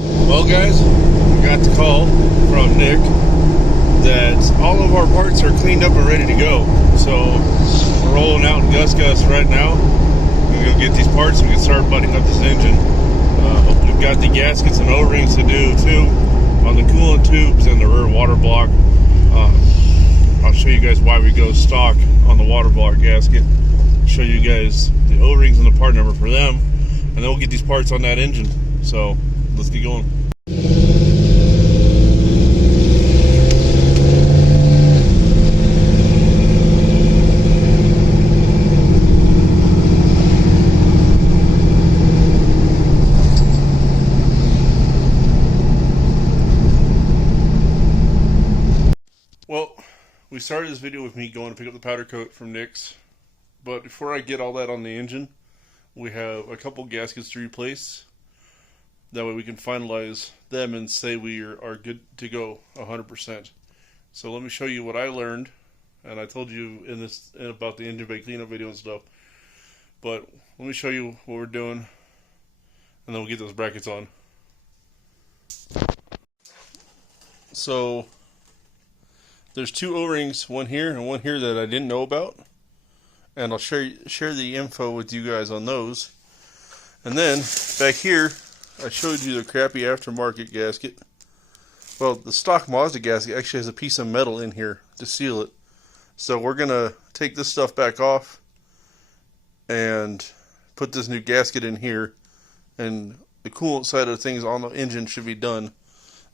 Well, guys, we got the call from Nick that all of our parts are cleaned up and ready to go. So we're rolling out in Gus right now. We're going to get these parts and we can start butting up this engine. We've got the gaskets and O-rings to do too on the coolant tubes and the rear water block. I'll show you guys why we go stock on the water block gasket. Show you guys the O-rings and the part number for them, and then we'll get these parts on that engine. So let's get going. Well, we started this video with me going to pick up the powder coat from Nick's, but before I get all that on the engine, we have a couple gaskets to replace. That way we can finalize them and say we are good to go 100%. So let me show you what I learned, and I told you about the engine bay cleanup video and stuff, but let me show you what we're doing, and then we'll get those brackets on. So there's two O-rings, one here and one here that I didn't know about, and I'll share the info with you guys on those. And then back here, I showed you the crappy aftermarket gasket. Well, the stock Mazda gasket actually has a piece of metal in here to seal it. So we're gonna take this stuff back off and put this new gasket in here, and the coolant side of things on the engine should be done.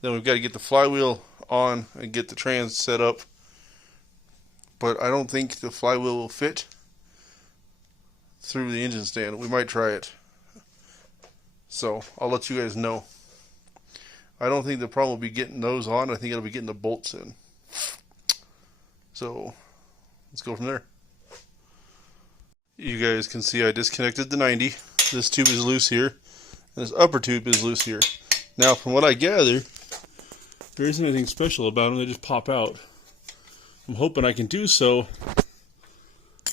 Then we've got to get the flywheel on and get the trans set up, but I don't think the flywheel will fit through the engine stand. We might try it, so I'll let you guys know. I don't think the problem will be getting those on. I think it'll be getting the bolts in. So let's go from there. You guys can see I disconnected the 90. This tube is loose here, and this upper tube is loose here. Now, from what I gather, there isn't anything special about them. They just pop out. I'm hoping I can do so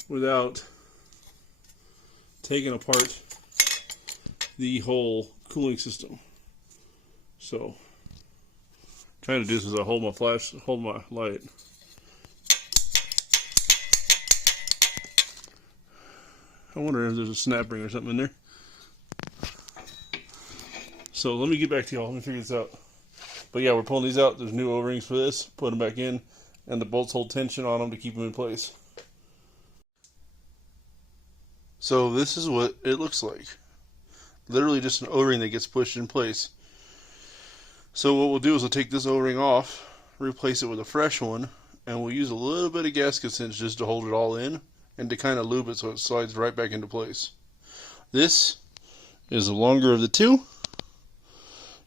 without taking apart the whole cooling system. So, trying to do this as I hold my light. I wonder if there's a snap ring or something in there. So let me get back to y'all. Let me figure this out. But yeah, we're pulling these out. There's new O-rings for this. Put them back in, and the bolts hold tension on them to keep them in place. So this is what it looks like. Literally just an O-ring that gets pushed in place. So what we'll do is we'll take this O-ring off, replace it with a fresh one, and we'll use a little bit of gasket cinch just to hold it all in and to kind of lube it so it slides right back into place. This is the longer of the two.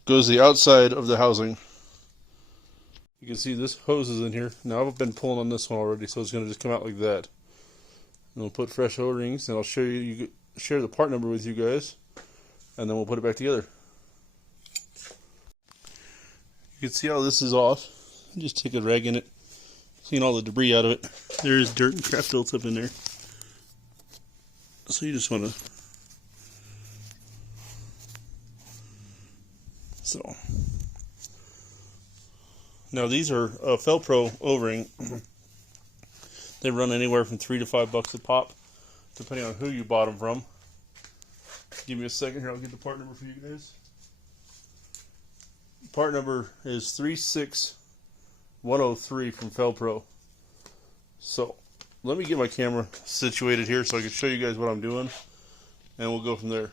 Goes the outside of the housing. You can see this hose is in here. Now I've been pulling on this one already, so it's going to just come out like that. And we'll put fresh O-rings, and I'll share the part number with you guys, and then we'll put it back together. You can see how this is off. Just take a rag in it, clean all the debris out of it. There is dirt and crap built up in there, so you just want to. So now these are a Felpro O-ring. They run anywhere from $3 to $5 a pop, depending on who you bought them from. Give me a second here, I'll get the part number for you guys. Part number is 36103 from Felpro. So let me get my camera situated here so I can show you guys what I'm doing, and we'll go from there.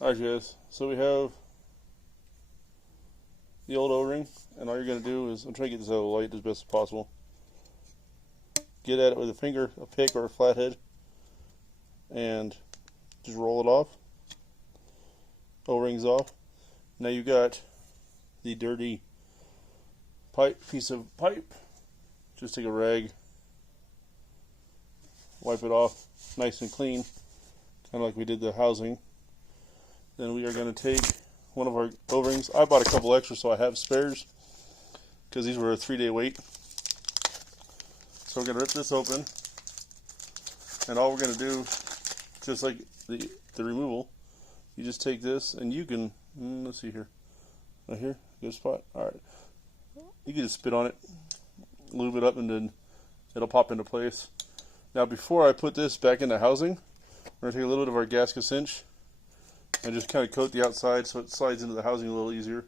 Alright guys, so we have the old O-ring, and all you're going to do is, I'm trying to get this out of the light as best as possible. Get at it with a finger, a pick, or a flathead, and just roll it off. O-ring's off. Now you got the dirty piece of pipe. Just take a rag, wipe it off nice and clean, kind of like we did the housing. Then we are going to take one of our O-rings. I bought a couple extra so I have spares, because these were a 3-day wait. So we're going to rip this open, and all we're going to do, just like the removal, you just take this and you can Let's see here. Right here, good spot. All right, you can just spit on it, lube it up, and then it'll pop into place. Now, before I put this back in the housing, we're gonna take a little bit of our gasket cinch and just kind of coat the outside so it slides into the housing a little easier.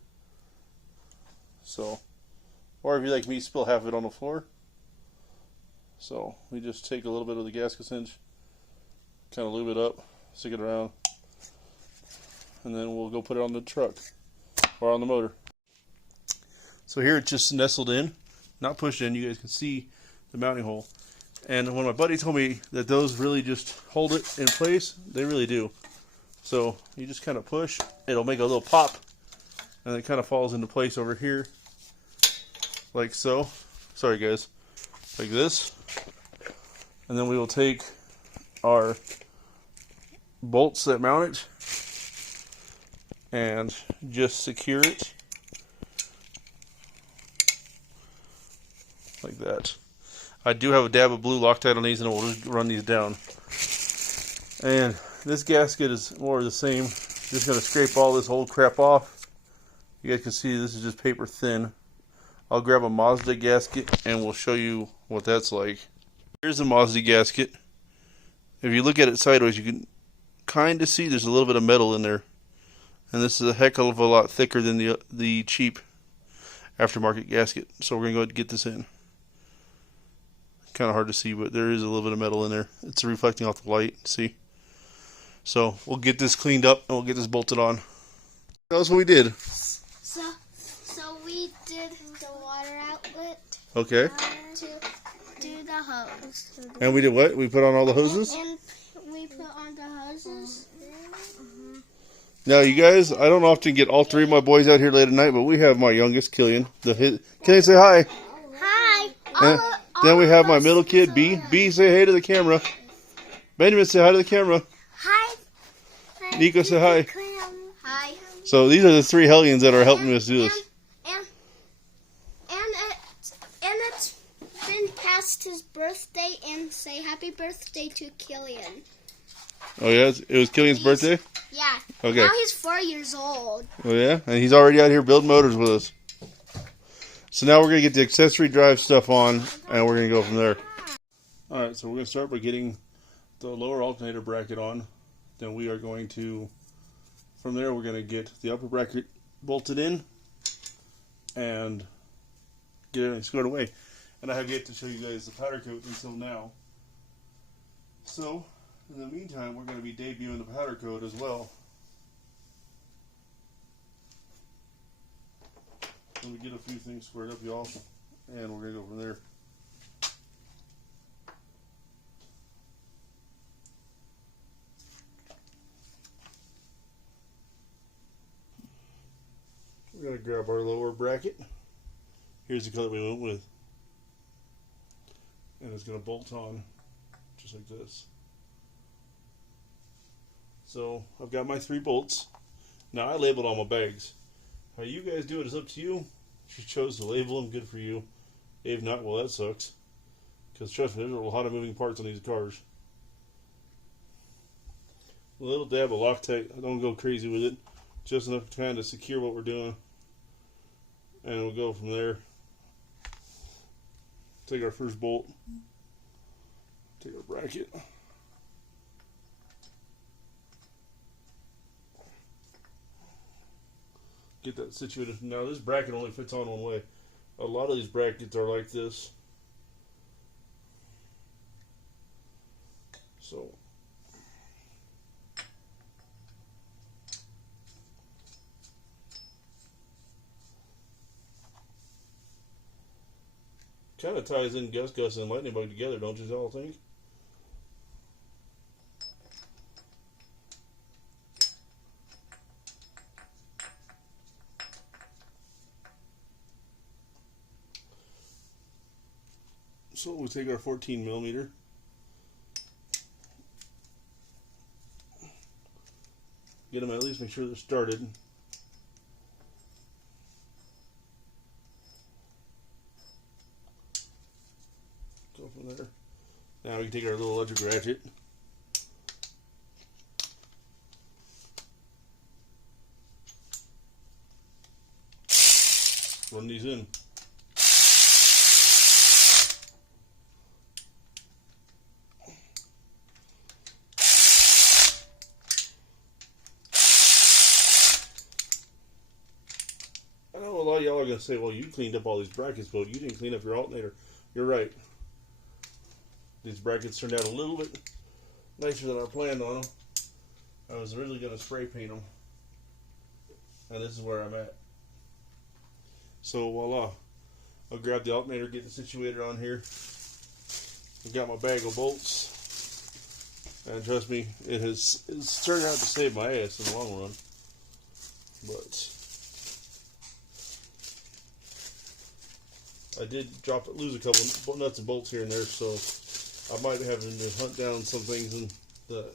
So, or if you like me, spill half of it on the floor. So we just take a little bit of the gasket cinch, kind of lube it up, stick it around, and then we'll go put it on the truck or on the motor. So here it's just nestled in, not pushed in. You guys can see the mounting hole. And when my buddy told me that those really just hold it in place, they really do. So you just kind of push, it'll make a little pop, and it kind of falls into place over here, like so. Sorry guys, like this. And then we will take our bolts that mount it and just secure it like that. I do have a dab of blue Loctite on these, and we'll just run these down. And this gasket is more of the same. Just going to scrape all this old crap off. You guys can see this is just paper thin. I'll grab a Mazda gasket and we'll show you what that's like. Here's the Mazda gasket. If you look at it sideways, you can kind of see there's a little bit of metal in there. And this is a heck of a lot thicker than the cheap aftermarket gasket. So we're going to go ahead and get this in. Kind of hard to see, but there is a little bit of metal in there. It's reflecting off the light, see? So we'll get this cleaned up and we'll get this bolted on. Tell us what we did. So we did the water outlet. Okay. To do the hose. And we did what? We put on all the hoses? And we put on the hoses. Now, you guys, I don't often get all three of my boys out here late at night, but we have my youngest, Killian. Killian, say hi. Hi. And then we have my middle kid, B. B, say hey to the camera. Benjamin, say hi to the camera. Hi. Nico, say hi. Hi. So these are the three hellions that are helping us do this. And it's been past his birthday, and say happy birthday to Killian. Oh yeah, it was Killian's birthday? Yeah. Okay. Now he's 4 years old. Oh yeah, and he's already out here building motors with us. So now we're going to get the accessory drive stuff on, and we're going to go from there. Alright, so we're going to start by getting the lower alternator bracket on. Then we are going to, from there we're going to get the upper bracket bolted in and get everything squared away. And I have yet to show you guys the powder coat until now. So, in the meantime, we're going to be debuting the powder coat as well. So we get a few things squared up, y'all, and we're going to go from there. We're going to grab our lower bracket. Here's the color we went with. And it's going to bolt on just like this. So I've got my 3 bolts. Now I labeled all my bags. How you guys do it is up to you. If you chose to label them, good for you. If not, well, that sucks. Because trust me, there's a lot of moving parts on these cars. A little dab of Loctite. I don't go crazy with it. Just enough to kind of secure what we're doing. And we'll go from there. Take our first bolt. Take our bracket. Get that situated. Now this bracket only fits on one way. A lot of these brackets are like this. So kind of ties in Gus and Lightning Bug together, don't you all think? So we'll take our 14mm. Get them at least, make sure they're started. Go from there. Now we can take our little electric ratchet. run these in. I know a lot of y'all are going to say, well, you cleaned up all these brackets, but you didn't clean up your alternator. You're right. These brackets turned out a little bit nicer than I planned on them. I was originally going to spray paint them. And this is where I'm at. So voila. I'll grab the alternator, get it situated on here. I've got my bag of bolts. And trust me, it's turned out to save my ass in the long run. But I did lose a couple nuts and bolts here and there, so I might be having to hunt down some things in the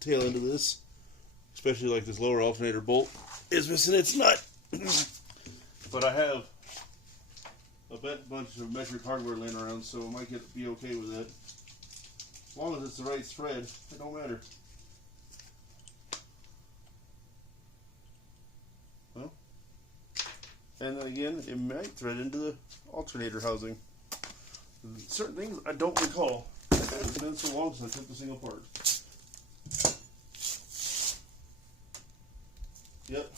tail end of this. Especially like this lower alternator bolt is missing its nut. But I have a bunch of metric hardware laying around, so I might be okay with that. As long as it's the right thread, it don't matter. Well, and then again, it might thread into the alternator housing. Certain things I don't recall. It's been so long since I took the thing apart. Yep.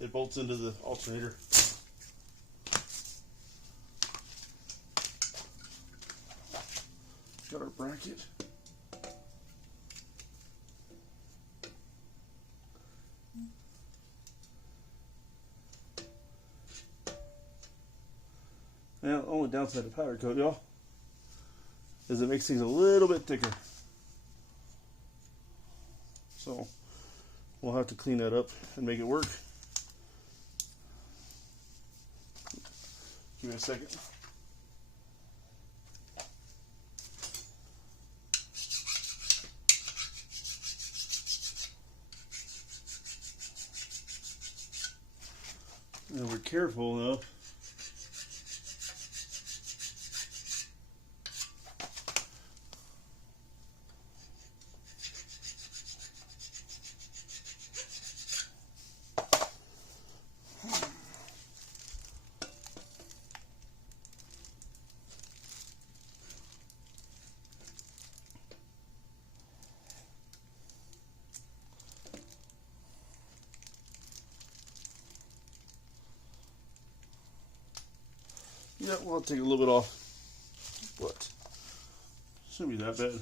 It bolts into the alternator. Got our bracket. Now, the only downside of powder coat, y'all, is it makes things a little bit thicker. So, we'll have to clean that up and make it work. Give me a second. And we're careful enough yeah, well, I'll take a little bit off, but shouldn't be that bad.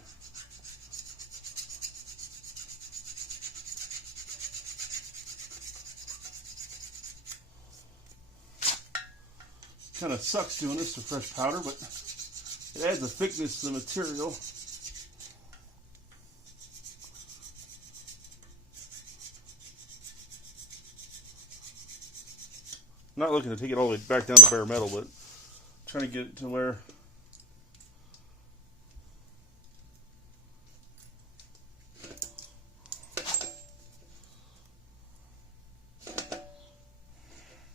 Kind of sucks doing this to fresh powder, but it adds a thickness to the material. I'm not looking to take it all the way back down to bare metal, but trying to get it to where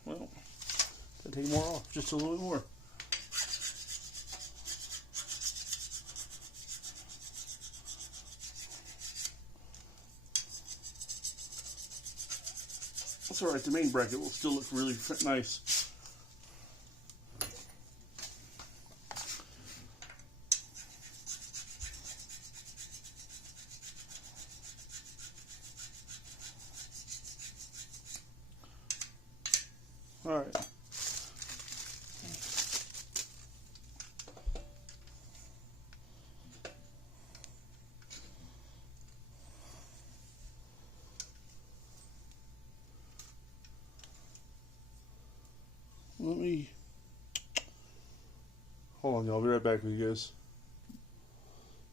well, gotta take more off, just a little bit more. That's alright, the main bracket will still look really nice. Alright. Let me hold on, y'all. I'll be right back with you guys.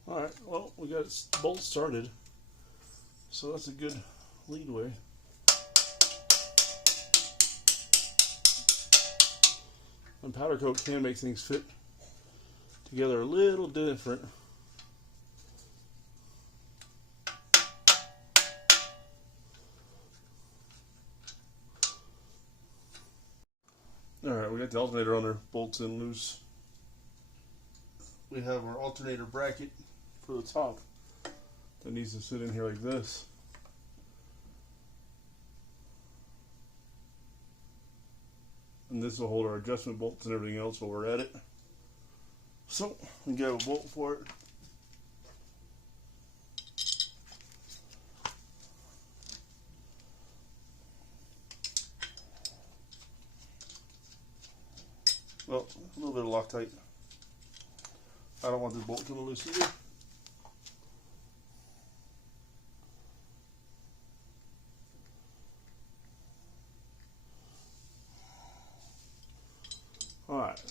Alright, well, we got bolt started, so that's a good leadway. And powder coat can make things fit together a little different. Alright, we got the alternator on there, bolts in loose. We have our alternator bracket for the top that needs to sit in here like this. this will hold our adjustment bolts and everything else while we're at it. So, we got a bolt for it. Well, a little bit of Loctite. I don't want this bolt coming loose either. Alright.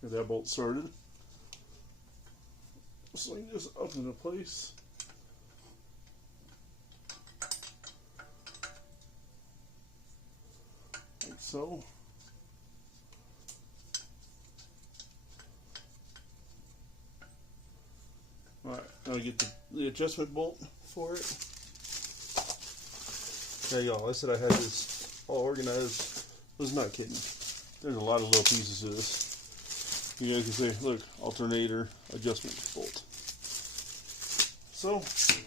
Get that bolt started. Swing this up into place. Like so. Alright, now get the adjustment bolt for it. Okay, y'all, I said I had this all organized. I was not kidding. There's a lot of little pieces to this. You guys can say, look, alternator, adjustment bolt. So,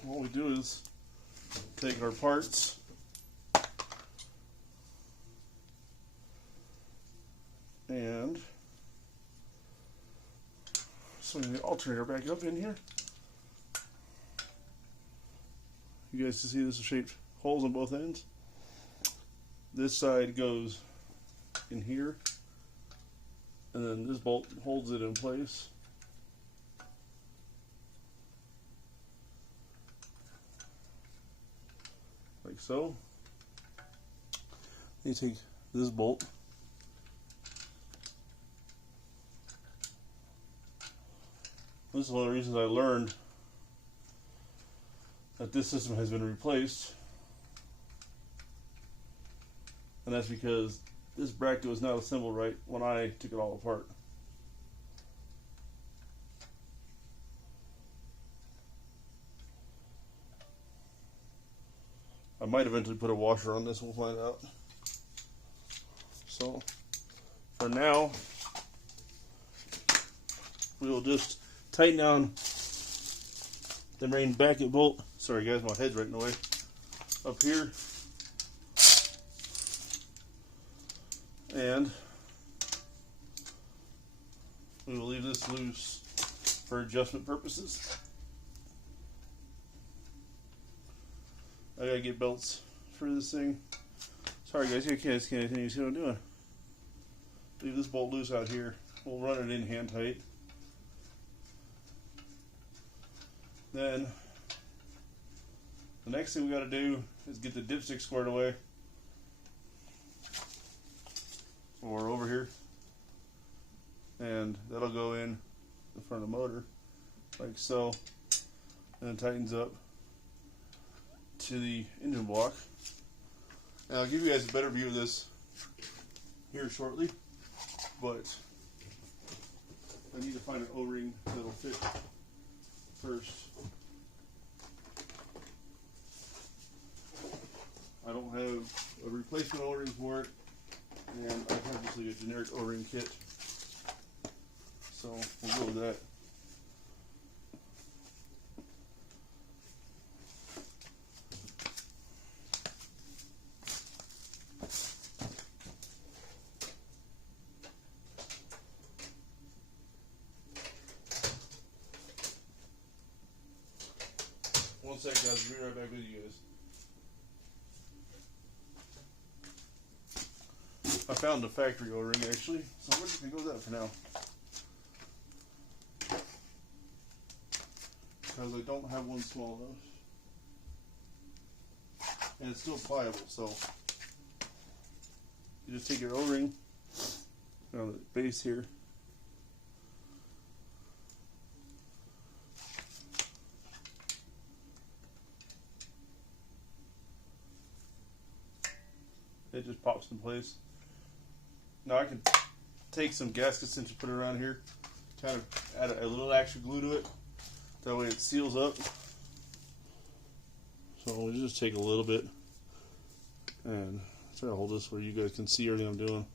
what we do is take our parts and swing the alternator back up in here. You guys can see this is shaped holes on both ends. This side goes in here, and then this bolt holds it in place. Like so. You take this bolt, this is one of the reasons I learned that this system has been replaced, and that's because this bracket was not assembled right when I took it all apart. I might eventually put a washer on this, we'll find out. So, for now, we will just tighten down the main bracket bolt. Sorry guys, my head's right in the way. Up here. And we will leave this loose for adjustment purposes. I gotta get belts for this thing. Sorry guys, you can't see anything. You see what I'm doing? Leave this bolt loose out here. We'll run it in hand tight. Then the next thing we gotta do is get the dipstick squared away. Or over here. And that'll go in the front of the motor like so. And it tightens up to the engine block. And I'll give you guys a better view of this here shortly, but I need to find an O-ring that'll fit first. I don't have a replacement O-ring for it, and I have just like a generic O-ring kit, so we'll go with that. One sec guys, I'll be right back with you guys. I found the factory O-ring actually, so we're just going to go with that for now. Because I don't have one small enough. And it's still pliable, so you just take your O-ring on the base here. It just pops in place. Now I can take some gaskets and just put it around here, kind of add a little extra glue to it. That way it seals up. So we'll just take a little bit and try to hold this where you guys can see everything I'm doing.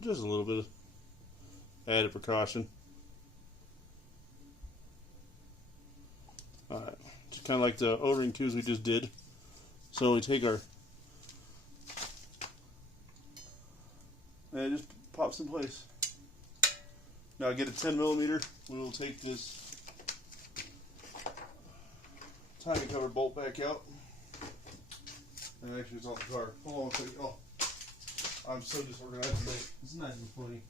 Just a little bit of added precaution. Alright. kind of like the O-ring tubes we just did. So we take our, and it just pops in place. Now get a 10mm. We will take this timing cover bolt back out. And actually it's on the car. Hold on a second. Oh, I'm so disorganized today. It's nice and funny.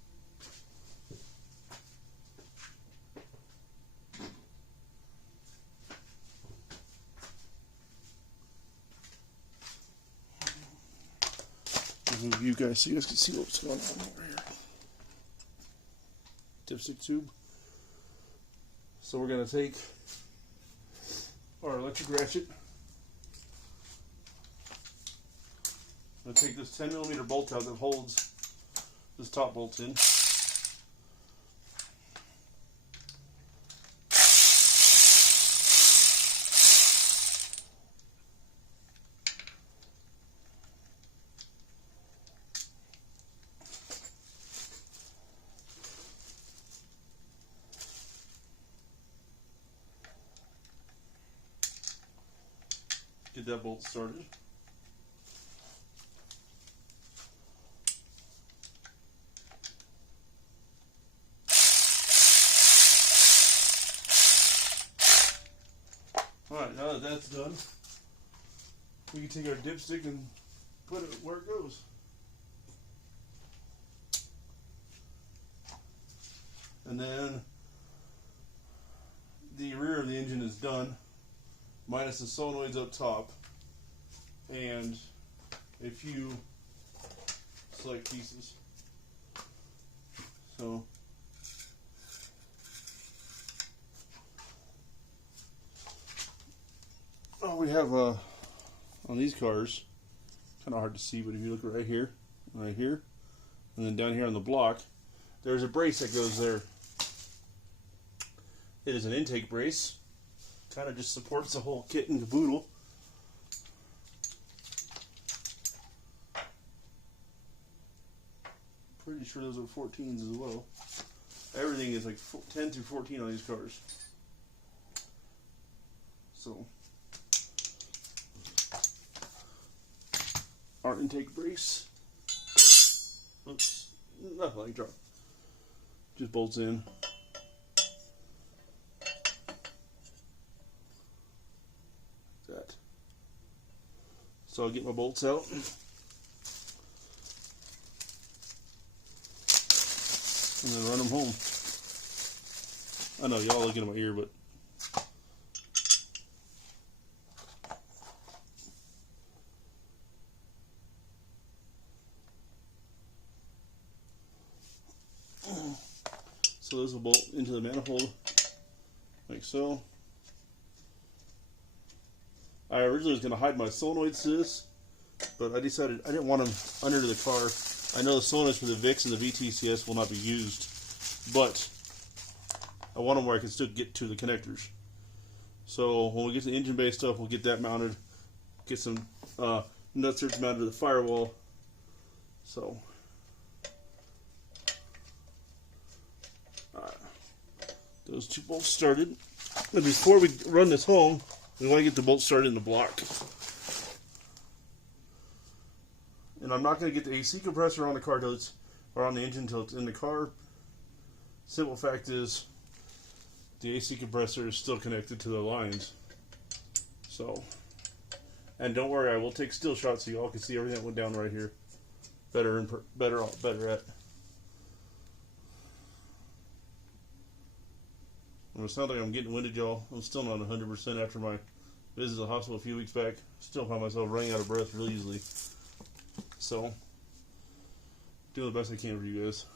Move you guys so you guys can see what's going on over here. Dipstick tube. So we're going to take our electric ratchet. I'm going to take this 10mm bolt out that holds this top bolt in. Get that bolt started. Alright, now that that's done, we can take our dipstick and put it where it goes. And then the rear of the engine is done, minus the solenoids up top and a few select pieces. So we have on these cars, kind of hard to see, but if you look right here, and then down here on the block, there's a brace that goes there. It is an intake brace. Kind of just supports the whole kit and caboodle. Pretty sure those are 14s as well. Everything is like 10 through 14 on these cars. So, our intake brace. Oops, nothing like drop. Just bolts in. That. So I'll get my bolts out. And then run them home. I know y'all looking at my ear, but so this will bolt into the manifold like so. I originally was going to hide my solenoids to this, but I decided I didn't want them under the car. I know the solenoids for the VIX and the VTCS will not be used, but I want them where I can still get to the connectors. So when we get to the engine bay stuff, we'll get that mounted, get some nutserts mounted to the firewall. So, those two bolts started. But before we run this home, we want to get the bolt started in the block. And I'm not going to get the AC compressor on the car till it's, or on the engine until it's in the car. Simple fact is, the AC compressor is still connected to the lines. So, and don't worry, I will take still shots so you all can see everything that went down right here. Better at. And it sounds like I'm getting winded, y'all. I'm still not 100% after my visit to the hospital a few weeks back. Still find myself running out of breath really easily. So, doing the best I can for you guys.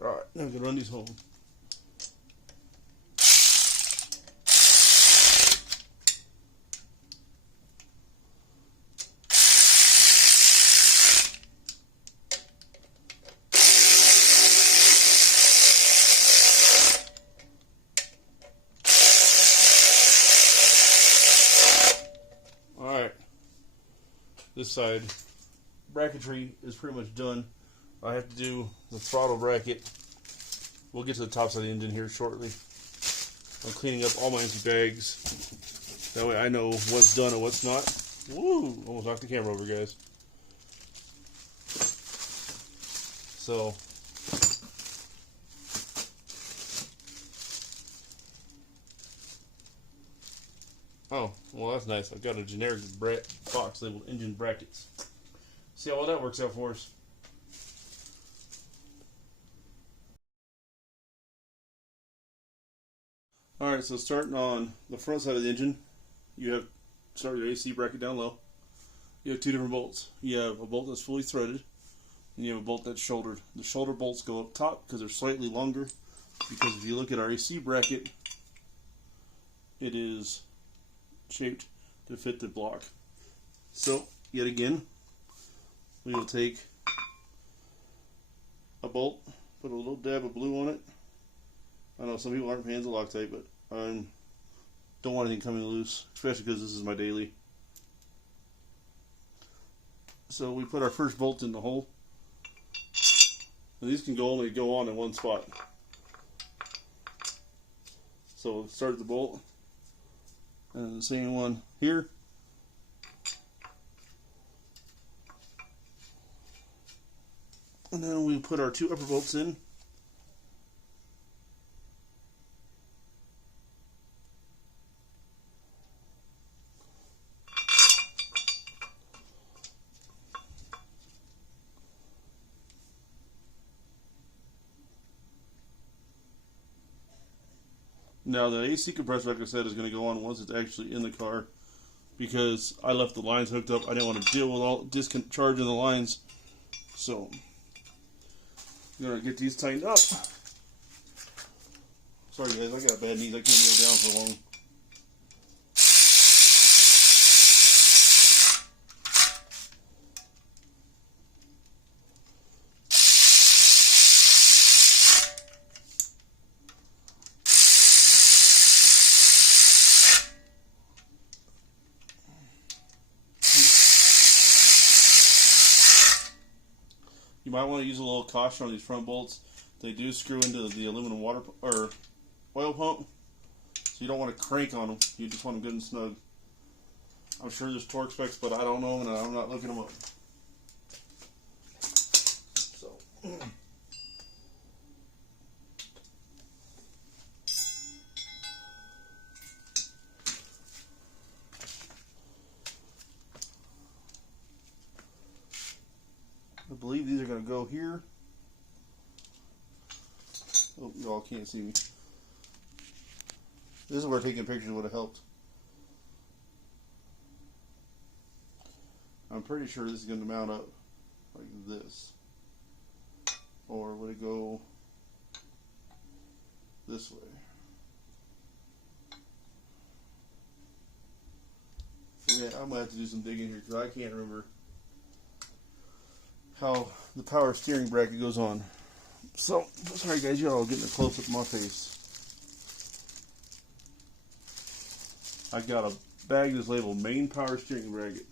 Alright, now I'm going to run these home. This side bracketry is pretty much done. I have to do the throttle bracket. We'll get to the top side of the engine here shortly. I'm cleaning up all my empty bags. That way I know what's done and what's not. Woo! Almost knocked the camera over, guys. So, oh, well that's nice. I've got a generic box labeled engine brackets. See how well that works out for us. Alright, so starting on the front side of the engine, you have, start your AC bracket down low. You have two different bolts. You have a bolt that's fully threaded, and you have a bolt that's shouldered. The shoulder bolts go up top because they're slightly longer, because if you look at our AC bracket, it is shaped to fit the block. So, yet again, we will take a bolt, put a little dab of blue on it. I know some people aren't fans of Loctite, but I don't want anything coming loose, especially because this is my daily. So we put our first bolt in the hole. And these can only go on in one spot. So start the bolt. And the same one here. And then we put our two upper bolts in. Now the AC compressor, like I said, is going to go on once it's actually in the car, because I left the lines hooked up. I didn't want to deal with all discharging the lines, so I'm going to get these tightened up. Sorry guys, I got bad knees. I can't kneel down for long. You might want to use a little caution on these front bolts. They do screw into the aluminum water or oil pump, so you don't want to crank on them. You just want them good and snug. I'm sure there's torque specs, but I don't know them and I'm not looking them up. So. I believe these are going to go here. Oh, y'all can't see me. This is where taking pictures would have helped. I'm pretty sure this is going to mount up like this. Or would it go this way? Yeah, I'm going to have to do some digging here because I can't remember how the power steering bracket goes on. So, sorry guys, y'all getting a close up of my face. I got a bag that's labeled main power steering bracket.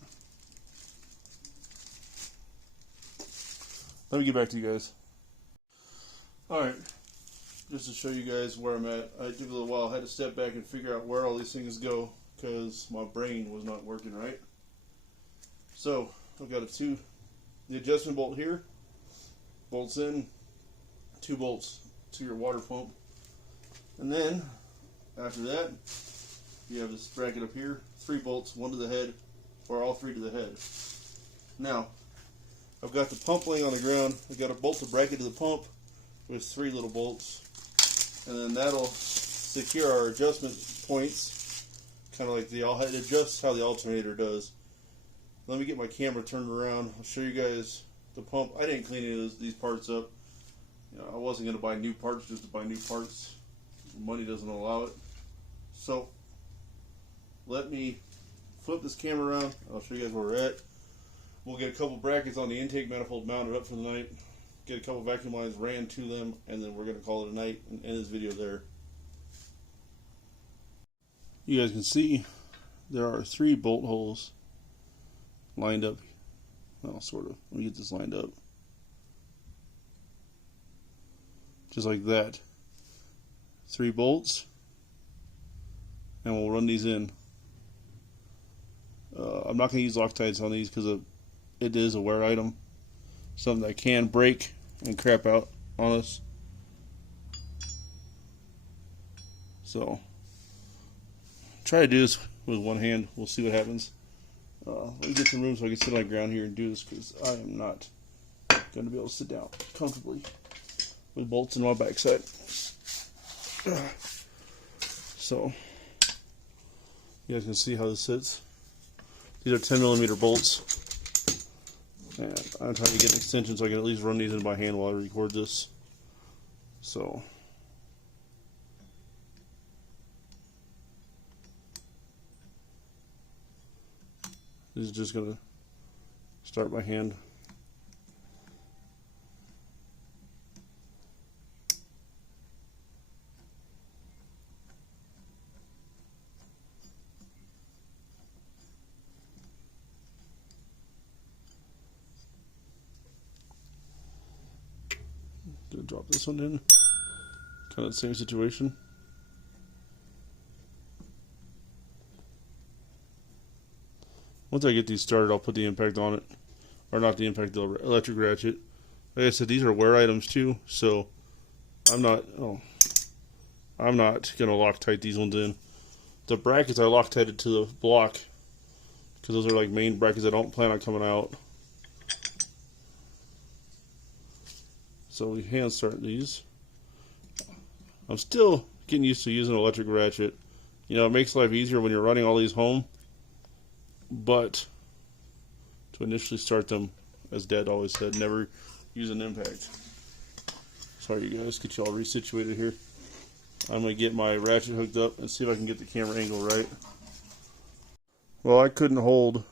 Let me get back to you guys. Alright, just to show you guys where I'm at, I took a little while. I had to step back and figure out where all these things go because my brain was not working right. So, I've got the adjustment bolt here, bolts in, 2 bolts to your water pump, and then after that you have this bracket up here, 3 bolts, 1 to the head, or all 3 to the head. Now I've got the pump laying on the ground. I've got a bolt to bracket to the pump with 3 little bolts, and then that'll secure our adjustment points, kind of like it adjusts how the alternator does. Let me get my camera turned around. I'll show you guys the pump. I didn't clean any of these parts up. You know, I wasn't going to buy new parts just to buy new parts. Money doesn't allow it. So, let me flip this camera around. I'll show you guys where we're at. We'll get a couple brackets on the intake manifold mounted up for the night. Get a couple vacuum lines ran to them, and then we're going to call it a night and end this video there. You guys can see there are 3 bolt holes lined up. Well, sort of. Let me get this lined up. Just like that. 3 bolts. and we'll run these in. I'm not going to use Loctites on these because it is a wear item, something that can break and crap out on us. So try to do this with one hand. We'll see what happens. Let me get some room so I can sit on the ground here and do this, because I am not going to be able to sit down comfortably with bolts in my backside. So you guys can see how this sits. These are 10mm bolts, and I'm trying to get an extension so I can at least run these in by hand while I record this. So this is just going to start by hand. Gonna drop this one in. Kind of the same situation. Once I get these started, I'll put the impact on it. Or not the impact, the electric ratchet. Like I said, these are wear items too, so I'm not gonna Loctite these ones in. The brackets I Loctited to the block, because those are like main brackets I don't plan on coming out. So we hand start these. I'm still getting used to using an electric ratchet. You know, it makes life easier when you're running all these home. But to initially start them, as Dad always said, never use an impact. Sorry, you guys, get you all resituated here. I'm going to get my ratchet hooked up and see if I can get the camera angle right. Well, I couldn't hold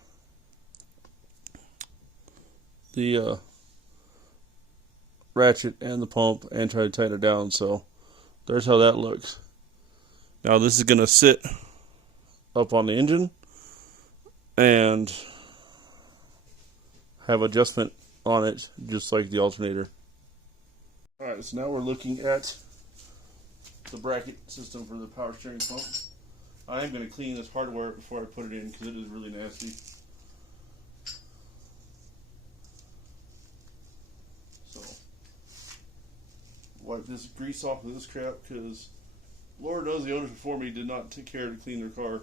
the ratchet and the pump and try to tighten it down, so there's how that looks. Now this is going to sit up on the engine and have adjustment on it just like the alternator. Alright, so now we're looking at the bracket system for the power steering pump. I am going to clean this hardware before I put it in because it is really nasty. So wipe this grease off of this crap, because Lord knows the owners before me did not take care to clean their car.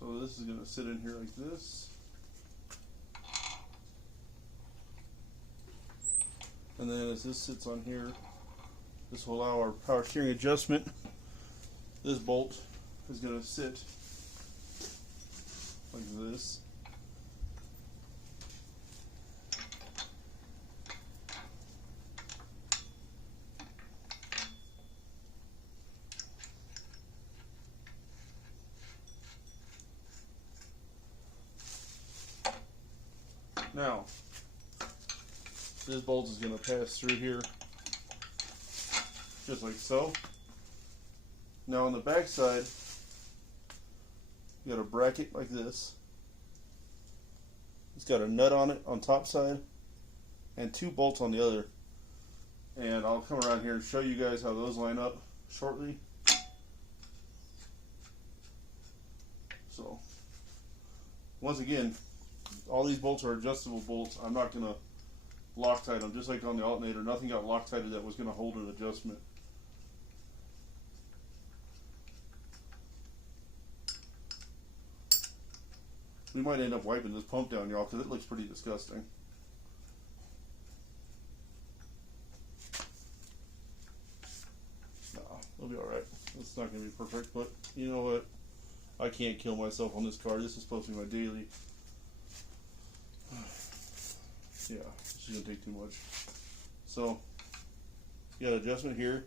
So this is going to sit in here like this. And then as this sits on here, this will allow our power steering adjustment. This bolt is going to sit like this. Now, this bolt is going to pass through here, just like so. Now on the back side, you got a bracket like this. It's got a nut on it on top side, and 2 bolts on the other. And I'll come around here and show you guys how those line up shortly. So, once again, all these bolts are adjustable bolts. I'm not going to Loctite them, just like on the alternator. Nothing got Loctited that was going to hold an adjustment. We might end up wiping this pump down, y'all, because it looks pretty disgusting. Nah, it'll be alright. It's not going to be perfect, but you know what? I can't kill myself on this car. This is supposed to be my daily. Yeah, this is going to take too much. So, you got adjustment here.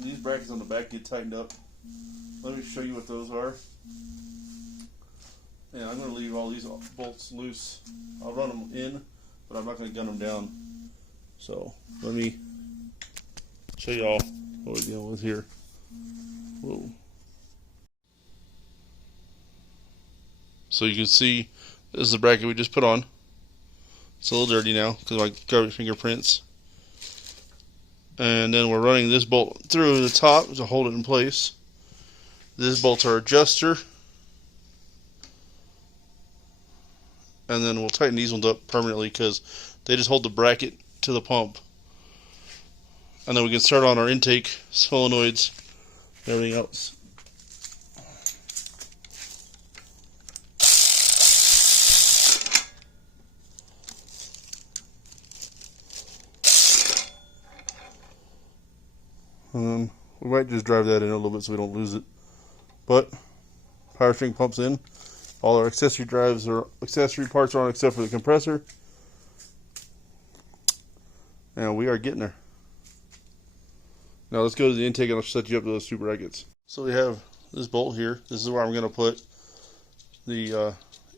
These brackets on the back get tightened up. Let me show you what those are. And I'm going to leave all these bolts loose. I'll run them in, but I'm not going to gun them down. So let me show y'all what we're dealing with here. Whoa. So you can see this is the bracket we just put on. It's a little dirty now because of my garbage fingerprints. And then we're running this bolt through the top to hold it in place. This bolt's our adjuster. And then we'll tighten these ones up permanently because they just hold the bracket to the pump. And then we can start on our intake solenoids and everything else. And then we might just drive that in a little bit so we don't lose it. But power string pumps in. All our accessory drives or accessory parts are on except for the compressor. And we are getting there. Now let's go to the intake and I'll set you up to those two brackets. So we have this bolt here. This is where I'm going to put the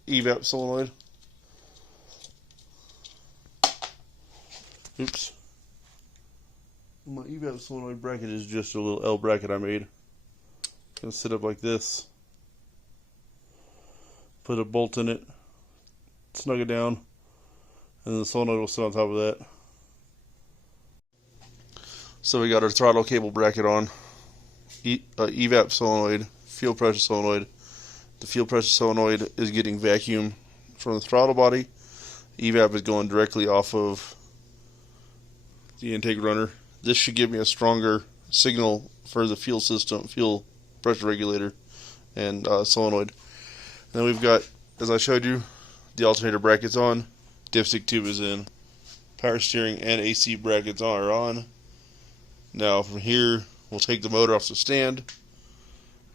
evap solenoid. Oops. My evap solenoid bracket is just a little L bracket I made. Gonna sit up like this. Put a bolt in it, snug it down, and then the solenoid will sit on top of that. So we got our throttle cable bracket on, evap solenoid, fuel pressure solenoid. The fuel pressure solenoid is getting vacuum from the throttle body. Evap is going directly off of the intake runner. This should give me a stronger signal for the fuel system, fuel pressure regulator, and solenoid. Then we've got, as I showed you, the alternator brackets on, dipstick tube is in, power steering and AC brackets are on. Now from here, we'll take the motor off the stand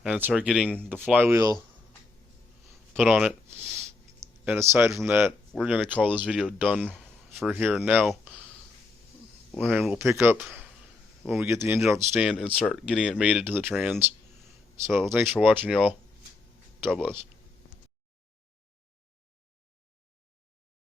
and start getting the flywheel put on it. And aside from that, we're going to call this video done for here and now. And we'll pick up when we get the engine off the stand and start getting it mated to the trans. So thanks for watching, y'all. God bless.